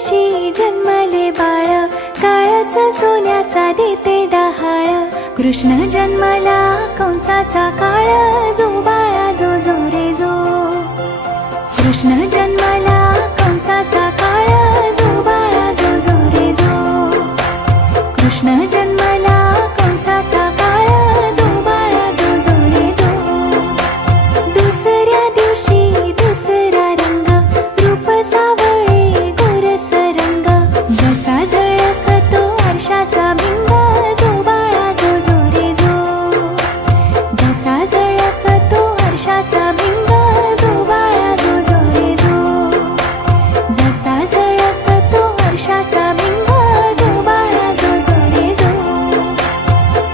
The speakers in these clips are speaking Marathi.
दिवशी जन्मले बाळ, काळस सोन्याचा देते डहाळ. कृष्ण जन्मला कंसाचा काळ, जो बाळा जो जो रे जो. कृष्ण जन्मला कंसाचा काळ, जो बाळा जो जो रे जो. कृष्ण जन्मला कंसाचा काळ, जो बाळा जो जो रे जो. दुसऱ्या दिवशी दुसरा रंग, रूप सावळे गोरस रंग. जसा झळकतो आरशाचा भिंग, जो बाळा जो जो रे जो. जसा झळकतो आरशाचा भिंग, जो बाळा जो जो रे जो. जसा झळकतो आरशाचा भिंग, जो बाळा जो जो रे जो.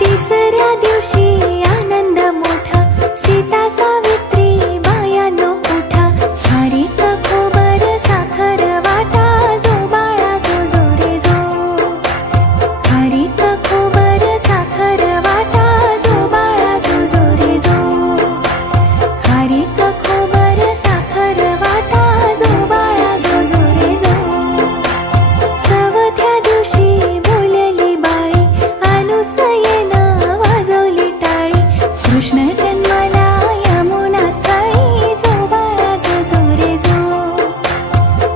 तिसऱ्या दिवशी आनंद मोठा, सीता सावित्री बायानो उठा. खारीक खोबर साखर वाटा, जो बाळा जो जो रे जो. खारीक खोबर साखर वाटा, जो बाळा जो जो रे जो. खारीक खोबर साखर वाटा, जो बाळा जो जो रे जो. चौथ्या दिवशी बोलली बाळी, अनुसयेनं वाजवली टाळी. कृष्ण जन्मला यमुना स्थळी, जो बाळा जो जो रे जो.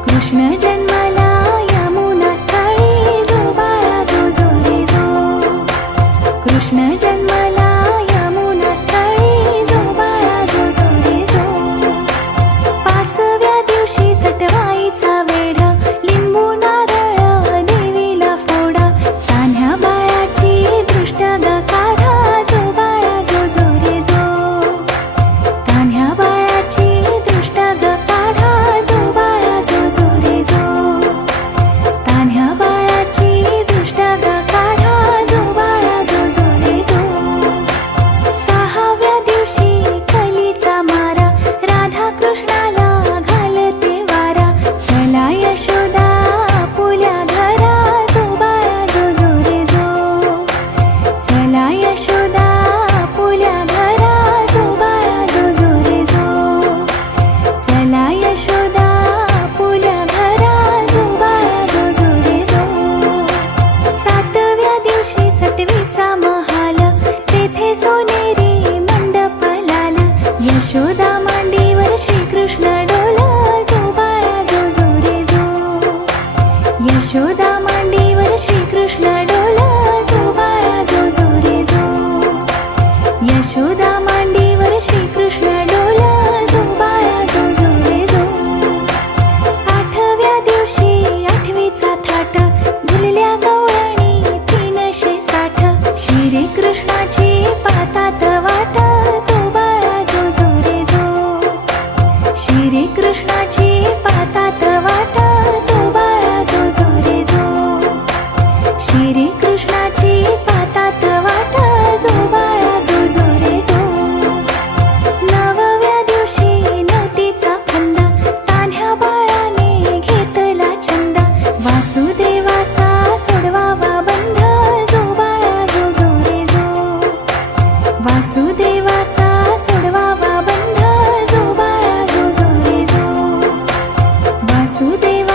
कृष्ण जन्मला यमुना स्थळी, जो बाळा जो जो रे जो. कृष्ण जन्मला यमुना स्थळी, जो बाळा जो जो रे जो. पाचव्या दिवशी सटवाईचा वेढा, लिंबू नारळ देवीला फोडा. तान्ह्या बाळाची दृष्ट ग काढा, जो बाळा जो जो रे जो. तान्ह्या बाळाची दृष्ट ग काढा, जो बाळा जो जो रे जो. तान्ह्या बाळाची दृष्ट ग काढा, जो बाळा जो जो रे जो. सहाव्या दिवशी कलीचा मारा, राधा कृष्णाला घालते वारा. चला यशोदा आपुल्या घरा, जो बाळा जो जो रे जो. चला यशोदा आपुल्या घरा, जो बाळा जो जो रे जो. चला यशोदा आपुल्या घरा, जो बाळा जो जो रे जो. सातव्या दिवशी सटवीचा महाल, तेथे सोनेरी मंडप लाला. यशोदा मांडीवर श्रीकृष्ण डोला, जो बाळा जो जो रे जो. यशोदा मांडीवर श्रीकृष्ण डोला, जो बाळा जो जो रे जो. यशोदा मांडीवर श्रीकृष्ण डोला, जो बाळा जो जो रे जो. आठव्या दिवशी आठवीचा थाट, भुलल्या गवळणी 360. श्री कृष्णाची पातात वाट, जो बाळा जो जो रे जो. श्री कृष्णाची पातात वाट, जो बाळा जो जो रे जो. श्री कृष्णाची पातात वाट, जो बाळा जो जो रे जो. नवव्या दिवशी नवतीचा फंद, तान्ह्या बाळाने घेतला छंद. वासुदेवाचा सोडवावा बंध, जो बाळा जो जो रे जो. वासुदेवाचा सोडवावा बंध, जो बाळा जो जो रे जो. वासुदेव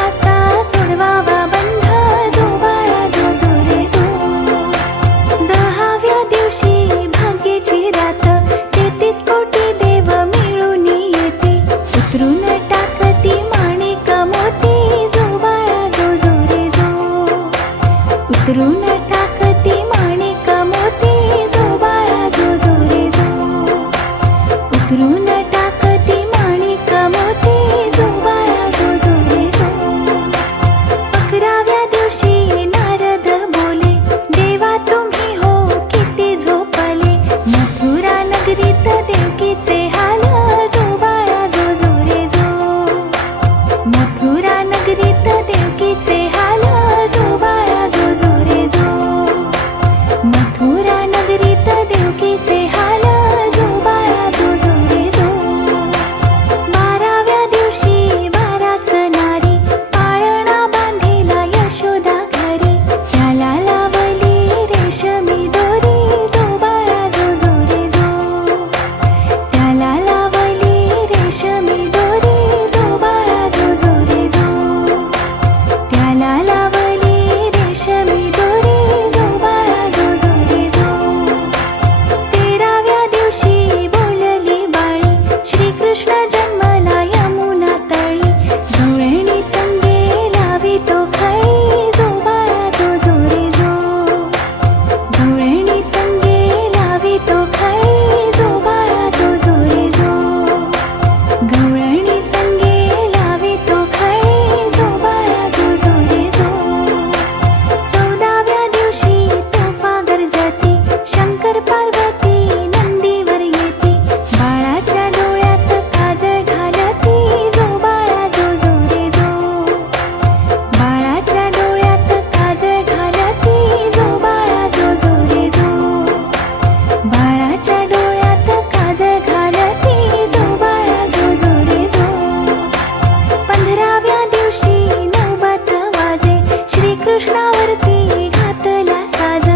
कृष्णावरती घातला साज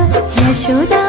यशोदा